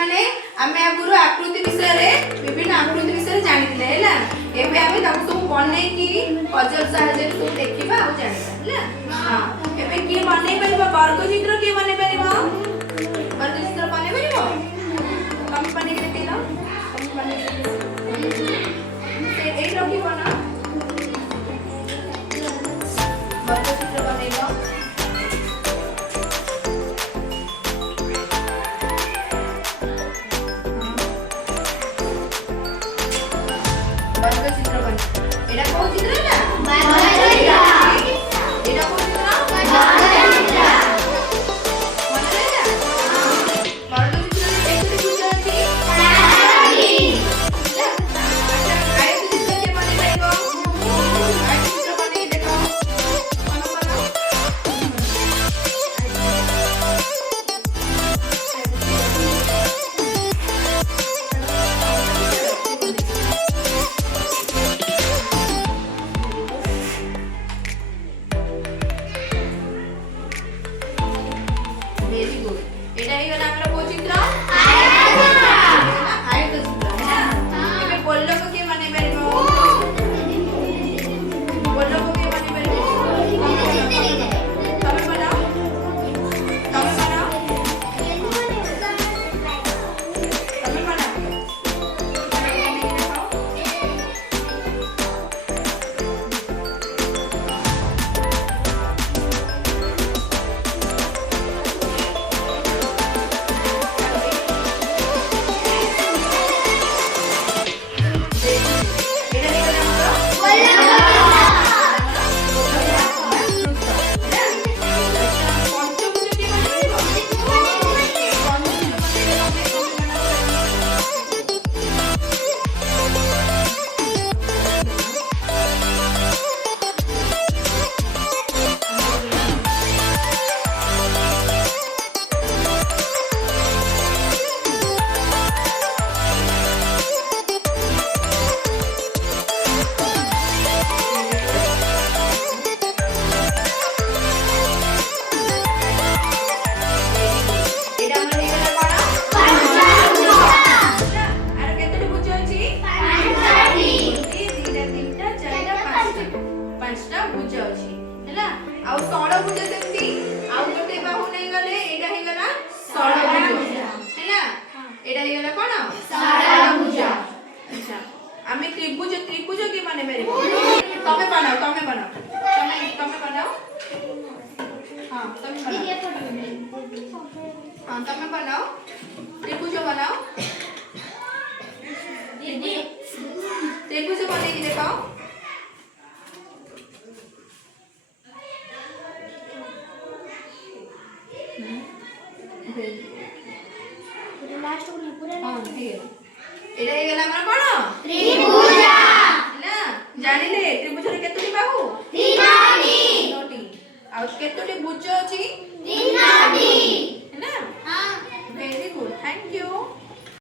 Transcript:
माने आमे आगुरु आकृति विषय रे विभिन्न आकृति विषय जानिले हैला एबे आमे ताकू सब बनै की पजल साहाय्य सब देखिबा आ जानिबा हैला हां एबे की बनै परिबा वर्ग चित्र की बनै परिबा वर्ग चित्र बनै परिबो कम बनै के देला कम बनै से एई रखी बना वर्ग चित्र बनेगा वर्ग चित्र बन एटा को चित्र ना वर्ग चित्र एटा को चित्र वर्ग चित्र मन लेला वर्ग चित्र केते बुझाती पारी आय चित्र के बने पाइबो आय चित्र बने देखो मन बना वेरी गुड एटा ही वाला हमरा को चित्र आयत चित्र है ना एबे बोल्लो को के माने परबो बोल्लो को के माने परबो तमे बनाओ तमे बनाओ तमे बनाओ पांचटा भुज अछि हैला आ सड़ भुज सेमती आ गोटे बाहु नै गले एटा हे गला सड़ भुज हैला एटा हे गला कोन सड़ भुज अच्छा आमे त्रिभुज के माने परिबो तमे बनाओ तमे बनाओ हां तमे बनाओ त्रिभुज बनाओ दीदी त्रिभुज बने के दिखाओ लास्ट को पूरा हां ठीक है एटा हे गेला हमरा कोन त्रिभुज हैला जानिले त्रिभुज रे केतोटी बाहु तीनोटी आ केतोटी भुज अछि